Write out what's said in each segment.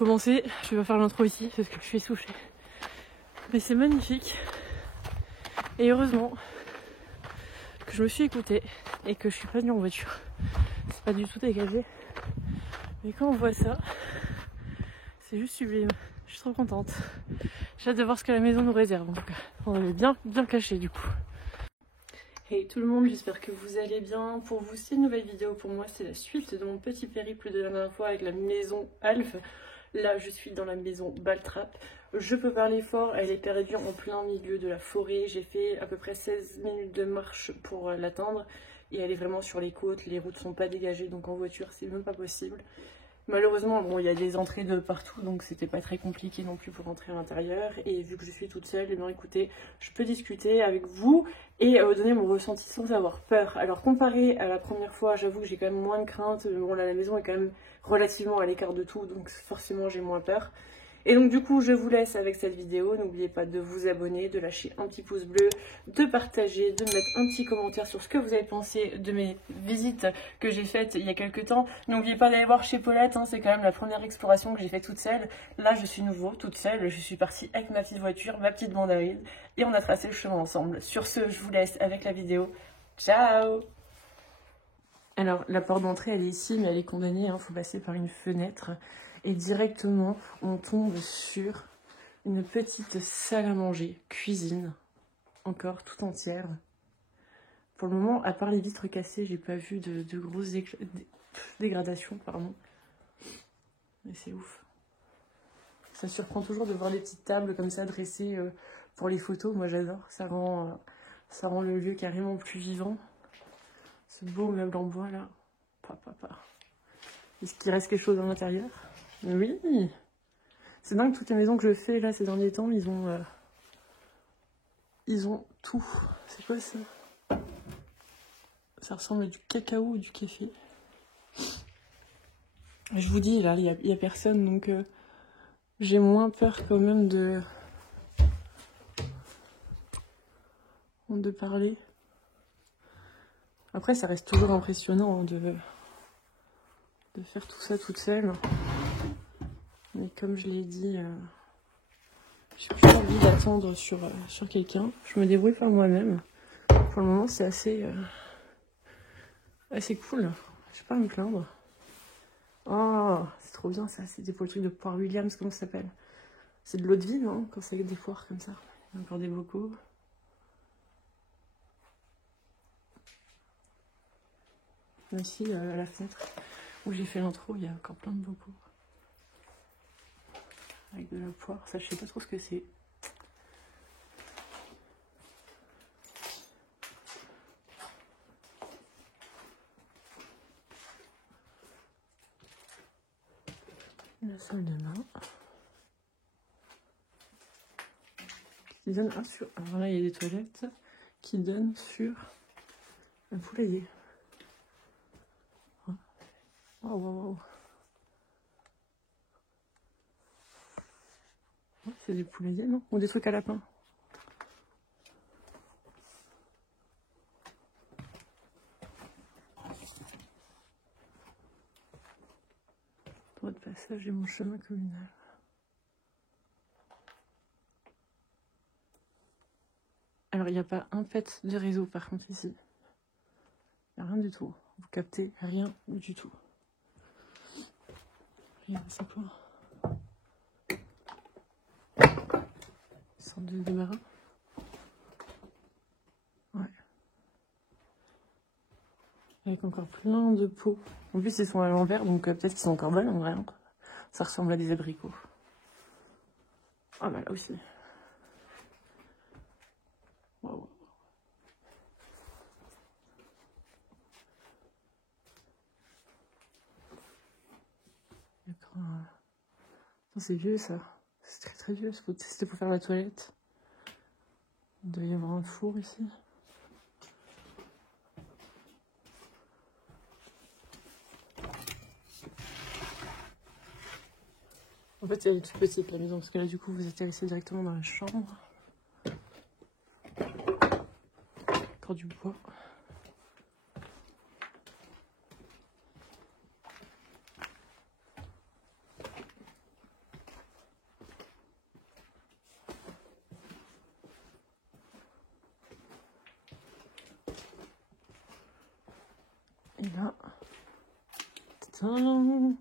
commencer, je vais pas faire l'intro ici parce que je suis essoufflée. Mais c'est magnifique. Et heureusement que je me suis écoutée et que je suis pas venue en voiture. C'est pas du tout dégagé. Mais quand on voit ça, c'est juste sublime. Je suis trop contente. J'ai hâte de voir ce que la maison nous réserve. En tout cas, on est bien caché du coup. Hey tout le monde, j'espère que vous allez bien. Pour vous, c'est une nouvelle vidéo. Pour moi, c'est la suite de mon petit périple de la dernière fois avec la maison Alf. Là, je suis dans la maison Baltrap. Je peux parler fort, elle est perdue en plein milieu de la forêt. J'ai fait à peu près 16 minutes de marche pour l'atteindre. Et elle est vraiment sur les côtes, les routes sont pas dégagées, donc en voiture, c'est même pas possible. Malheureusement, bon, il y a des entrées de partout, donc c'était pas très compliqué non plus pour rentrer à l'intérieur. Et vu que je suis toute seule, eh bien écoutez, je peux discuter avec vous et donner mon ressenti sans avoir peur. Alors comparé à la première fois, j'avoue que j'ai quand même moins de crainte. Bon là, la maison est quand même relativement à l'écart de tout, donc forcément j'ai moins peur. Et donc du coup, je vous laisse avec cette vidéo. N'oubliez pas de vous abonner, de lâcher un petit pouce bleu, de partager, de mettre un petit commentaire sur ce que vous avez pensé de mes visites que j'ai faites il y a quelques temps. N'oubliez pas d'aller voir chez Paulette, hein, c'est quand même la première exploration que j'ai faite toute seule. Là, je suis nouveau, toute seule. Je suis partie avec ma petite voiture, ma petite mandarine, et on a tracé le chemin ensemble. Sur ce, je vous laisse avec la vidéo. Ciao! Alors, la porte d'entrée, elle est ici, mais elle est condamnée, hein, faut passer par une fenêtre. Et directement, on tombe sur une petite salle à manger, cuisine, encore tout entière. Pour le moment, à part les vitres cassées, j'ai pas vu de grosses dégradations, pardon. Mais c'est ouf. Ça surprend toujours de voir des petites tables comme ça dressées pour les photos. Moi, j'adore. Ça rend le lieu carrément plus vivant. Ce beau meuble en bois là. Est-ce qu'il reste quelque chose à l'intérieur? Oui. C'est dingue, toutes les maisons que je fais là ces derniers temps, ils ont tout. C'est quoi ça? Ça ressemble à du cacao ou du café. Je vous dis, là, il y a personne, donc j'ai moins peur quand même de parler. Après, ça reste toujours impressionnant hein, de faire tout ça toute seule. Mais comme je l'ai dit, j'ai plus envie d'attendre sur quelqu'un. Je me débrouille par moi-même. Pour le moment, c'est assez cool. Je vais pas me plaindre. Oh, c'est trop bien ça. C'est pour le truc de poire Williams, comment ça s'appelle? C'est de l'eau de vie, non? Quand c'est des poires comme ça. Il y a encore des bocaux. Ici, à la fenêtre où j'ai fait l'intro, il y a encore plein de bocaux. Avec de la poire. Ça, je sais pas trop ce que c'est. La salle de bain. Qui donne sur... Alors là, il y a des toilettes qui donnent sur un poulailler. Oh, wow. C'est des poulaillers, non? Ou des trucs à lapin. Droit de passage et mon chemin communal. Alors, il n'y a pas un pet de réseau, par contre, ici. Il n'y a rien du tout. Vous captez rien du tout. Regarde, c'est quoi? Une sorte de marin. Ouais. Avec encore plein de pots. En plus, ils sont à l'envers, donc peut-être qu'ils sont encore bonnes en vrai. Ça ressemble à des abricots. Ah bah là aussi. Wow. C'est vieux ça. C'est très très vieux. C'était pour faire la toilette. Il doit y avoir un four ici. En fait, elle est toute petite la maison, parce que là, du coup, vous atterrissez directement dans la chambre. Encore du bois. Et là, tadam,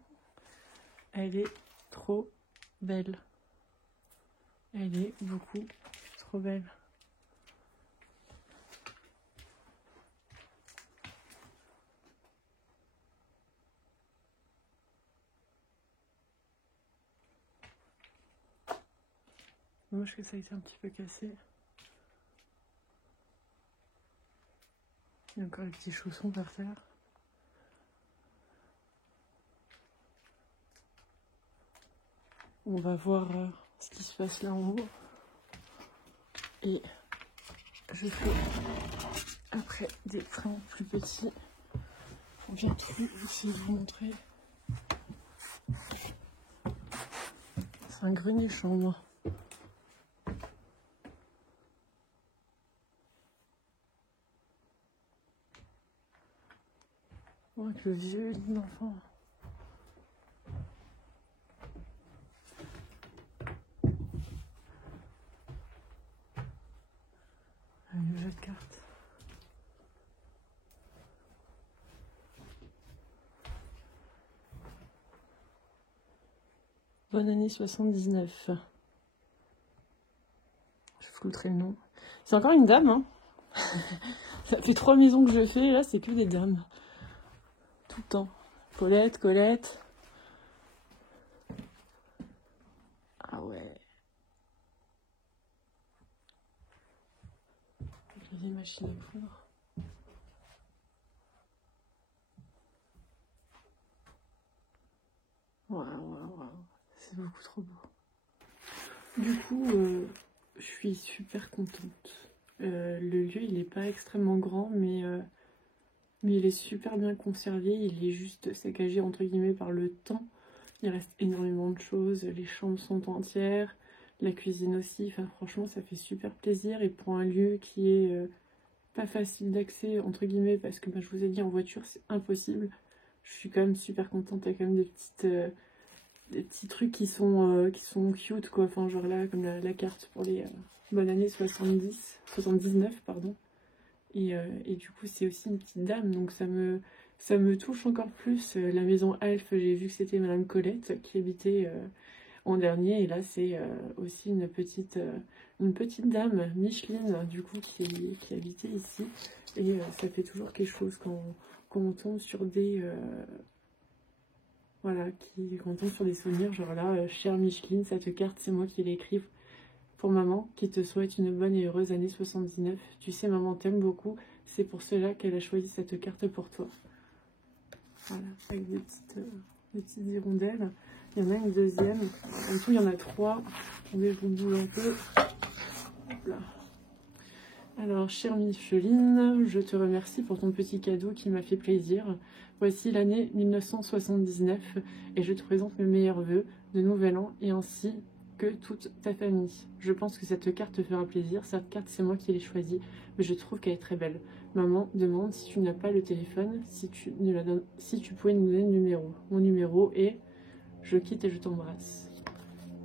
elle est trop belle. Elle est beaucoup trop belle. Dommage que ça a été un petit peu cassé. Il y a encore les petits chaussons par terre. On va voir ce qui se passe là en haut. Et je fais après des crayons plus petits. On vient plus essayer de vous montrer. C'est un grenier chambre. Avec le vieux lit d'enfant. Un jeu de cartes. Bonne année 79. Je flouterai le nom. C'est encore une dame, hein. Ça fait 3 maisons que je fais, là c'est que des dames. Tout le temps. Colette, Colette. Ah ouais. Avec les machines à poudre. Waouh. C'est beaucoup trop beau. Du coup, je suis super contente. Le lieu, il n'est pas extrêmement grand, mais il est super bien conservé. Il est juste saccagé, entre guillemets, par le temps. Il reste énormément de choses. Les chambres sont entières. La cuisine aussi. Enfin, franchement, ça fait super plaisir. Et pour un lieu qui est pas facile d'accès, entre guillemets, parce que je vous ai dit, en voiture, c'est impossible. Je suis quand même super contente. Il y a quand même des petits trucs qui sont cute, quoi. Enfin, genre là, comme la carte pour les bonnes années 79, pardon. Et du coup, c'est aussi une petite dame, donc ça me touche encore plus. La maison Alf, j'ai vu que c'était Madame Colette qui habitait en dernier. Et là, c'est aussi une petite dame, Micheline, du coup, qui habitait ici. Et ça fait toujours quelque chose quand on tombe sur des... Voilà, quand on tombe sur des souvenirs, genre là, chère Micheline, cette carte, c'est moi qui l'ai écrite pour maman, qui te souhaite une bonne et heureuse année 79. Tu sais, maman t'aime beaucoup, c'est pour cela qu'elle a choisi cette carte pour toi. Voilà, avec des petites hirondelles. Il y en a une deuxième, en tout il y en a 3. Attendez, je vous bouge un peu. Hop là. Alors, chère Micheline, je te remercie pour ton petit cadeau qui m'a fait plaisir. Voici l'année 1979 et je te présente mes meilleurs vœux de nouvel an et ainsi que toute ta famille. Je pense que cette carte te fera plaisir. Cette carte, c'est moi qui l'ai choisie, mais je trouve qu'elle est très belle. Maman demande si tu n'as pas le téléphone, si tu pouvais nous donner le numéro. Mon numéro est « Je quitte et je t'embrasse ».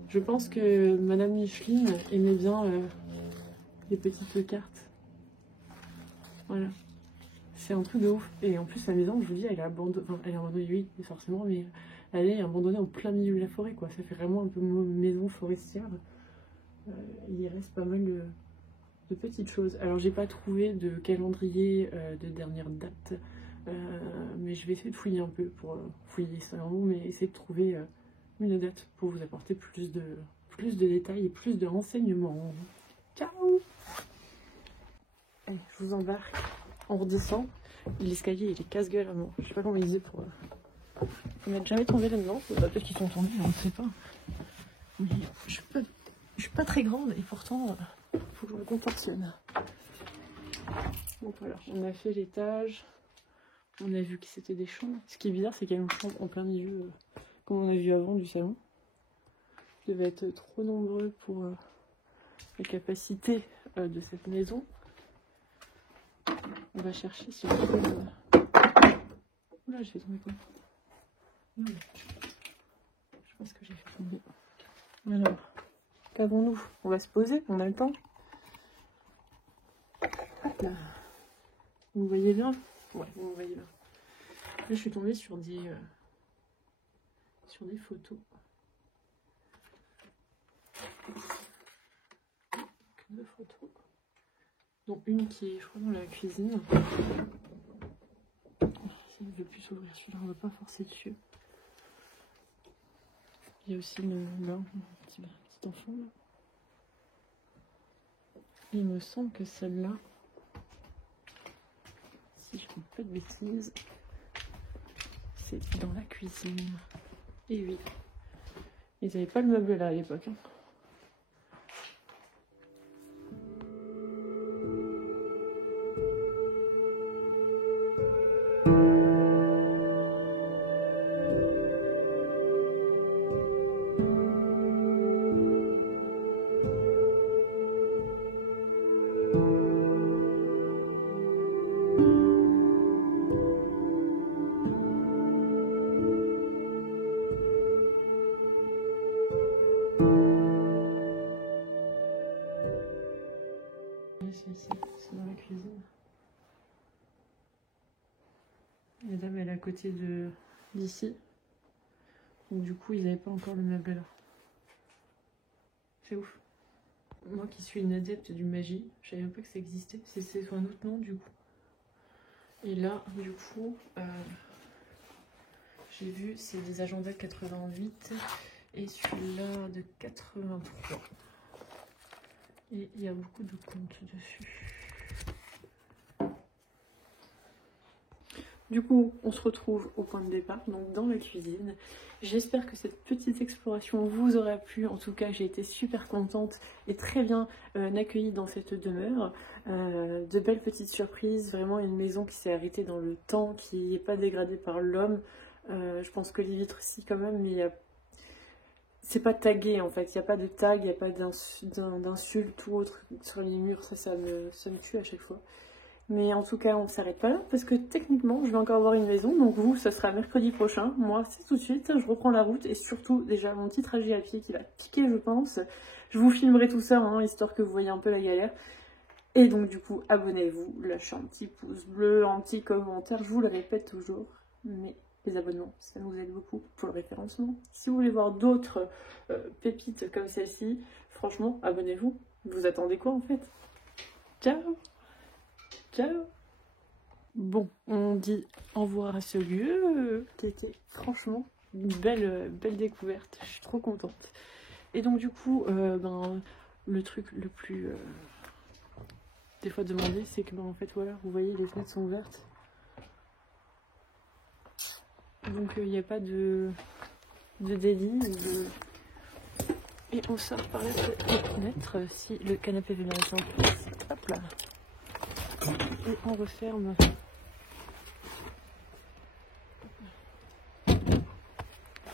Je pense que Madame Micheline aimait bien les petites cartes. Voilà. C'est un truc de ouf. Et en plus, la maison, je vous dis, elle est abandonnée. Enfin, elle est abandonnée, oui, forcément, mais elle est abandonnée en plein milieu de la forêt, quoi. Ça fait vraiment un peu maison forestière. Il reste pas mal de petites choses. Alors, j'ai pas trouvé de calendrier de dernière date, mais je vais essayer de fouiller un peu pour fouiller ça en haut, mais essayer de trouver une date pour vous apporter plus de détails et plus de renseignements. Ciao! Allez, je vous embarque. On redescend. L'escalier, il est casse-gueule à moi. Je sais pas comment ils disaient pour m'être jamais tombé là-dedans. Peut-être qu'ils sont tombés, on ne sait pas. Mais je suis pas très grande et pourtant, faut que je me contorsionne. Donc voilà, on a fait l'étage. On a vu que c'était des chambres. Ce qui est bizarre, c'est qu'il y a une chambre en plein milieu, comme on a vu avant du salon. Ils devaient être trop nombreux pour la capacité de cette maison. On va chercher si on peut... Oula, j'ai fait tomber quoi? Non, je pense que j'ai fait tomber. Alors, qu'avons-nous? On va se poser, on a le temps. Hop là. Vous me voyez bien? Ouais, vous me voyez bien. Là, je suis tombée sur des photos. Deux photos. Donc une qui est, je crois, dans la cuisine. Il ne veut plus s'ouvrir, celui-là, on ne va pas forcer dessus. Il y a aussi là, un petit enfant. Là. Il me semble que celle-là, si je ne dis pas de bêtises, c'est dans la cuisine. Et oui, ils n'avaient pas le meuble là à l'époque. Hein. C'est dans la cuisine. La dame elle est à côté d'ici. Donc du coup ils n'avaient pas encore le meuble là. C'est ouf. Moi qui suis une adepte du magie, je savais même pas que ça existait. C'est un autre nom du coup. Et là du coup j'ai vu c'est des agendas 88 et celui-là de 83. Et il y a beaucoup de comptes dessus. Du coup, on se retrouve au point de départ, donc dans la cuisine. J'espère que cette petite exploration vous aura plu. En tout cas, j'ai été super contente et très bien accueillie dans cette demeure. De belles petites surprises, vraiment une maison qui s'est arrêtée dans le temps, qui n'est pas dégradée par l'homme. Je pense que les vitres, si quand même, mais c'est pas tagué en fait. Il n'y a pas de tag, il n'y a pas d'insultes ou autre sur les murs. Ça me tue à chaque fois. Mais en tout cas, on ne s'arrête pas là parce que techniquement, je vais encore avoir une maison. Donc vous, ça sera mercredi prochain. Moi, c'est tout de suite. Je reprends la route et surtout, déjà, mon petit trajet à pied qui va piquer, je pense. Je vous filmerai tout ça, hein, histoire que vous voyez un peu la galère. Et donc, du coup, abonnez-vous, lâchez un petit pouce bleu, un petit commentaire. Je vous le répète toujours. Mais les abonnements, ça nous aide beaucoup pour le référencement. Si vous voulez voir d'autres pépites comme celle-ci, franchement, abonnez-vous. Vous attendez quoi en fait? Ciao! Ciao. Bon, on dit au revoir à ce lieu qui était franchement une belle découverte. Je suis trop contente. Et donc du coup, le truc le plus des fois demandé, c'est que en fait voilà, vous voyez les fenêtres sont ouvertes. Donc il n'y a pas de délit. Et on sort par la fenêtre si le canapé veut rester en place. Hop là. Et on referme.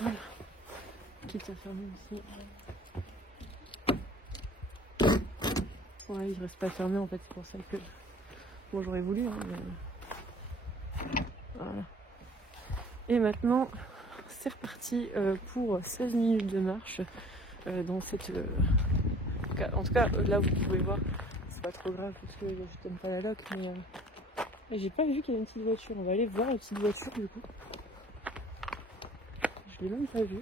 Voilà. Quitte à fermer aussi. Ouais, il reste pas fermé en fait, c'est pour ça que. Bon, j'aurais voulu, hein, mais. Voilà. Et maintenant, c'est reparti pour 16 minutes de marche dans cette. En tout cas, là vous pouvez voir. Pas trop grave parce que je t'aime pas la loc, mais j'ai pas vu qu'il y avait une petite voiture. On va aller voir la petite voiture du coup. Je l'ai même pas vue.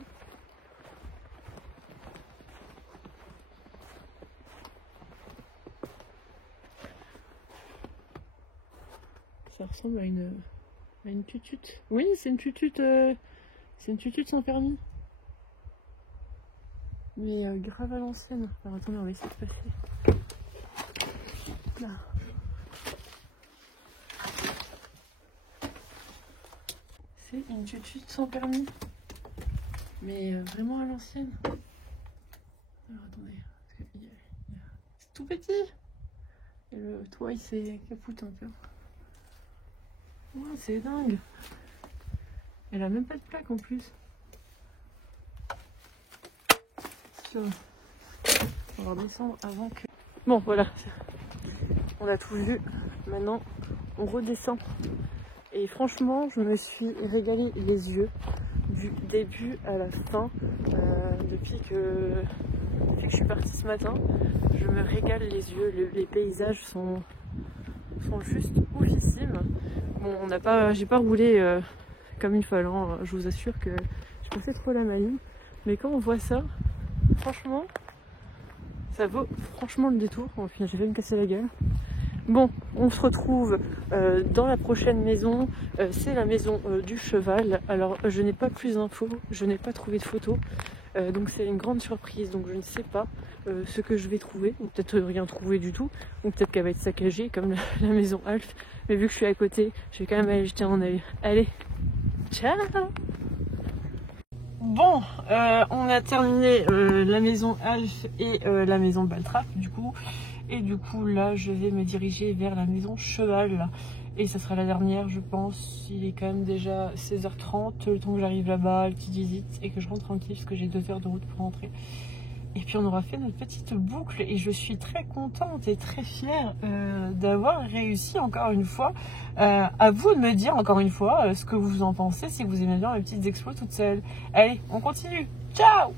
Ça ressemble à une tutute. Oui, c'est une tutute. C'est une tutute sans permis. Mais grave à l'ancienne. Alors attendez, on va essayer de passer. Là. C'est une tutute sans permis, mais vraiment à l'ancienne. Alors attendez, c'est tout petit. Et le toit il s'est capote un peu. Ouais, c'est dingue. Elle a même pas de plaque en plus. On va redescendre avant que. Bon voilà. On a tout vu, maintenant on redescend. Et franchement, je me suis régalée les yeux du début à la fin. Depuis que je suis partie ce matin, je me régale les yeux. Les paysages sont juste oufissimes. Bon, j'ai pas roulé comme une folle, hein. Je vous assure que je passais trop la maline. Mais quand on voit ça, franchement, ça vaut franchement le détour. Au final, j'ai fait me casser la gueule. Bon, on se retrouve dans la prochaine maison. C'est la maison du cheval. Alors, je n'ai pas plus d'infos, je n'ai pas trouvé de photos. Donc c'est une grande surprise, donc je ne sais pas ce que je vais trouver, ou peut-être rien trouver du tout, ou peut-être qu'elle va être saccagée comme la maison Alf, mais vu que je suis à côté, je vais quand même aller jeter un œil. Allez, ciao! Bon, on a terminé la maison Alf et la maison Baltrap du coup, et du coup là je vais me diriger vers la maison Cheval. Et ça sera la dernière, je pense. Il est quand même déjà 16h30, le temps que j'arrive là-bas, petite visite, et que je rentre tranquille parce que j'ai 2 heures de route pour rentrer. Et puis on aura fait notre petite boucle et je suis très contente et très fière d'avoir réussi encore une fois. À vous de me dire encore une fois ce que vous en pensez, si vous aimez bien mes petites expos toutes seules. Allez, on continue. Ciao!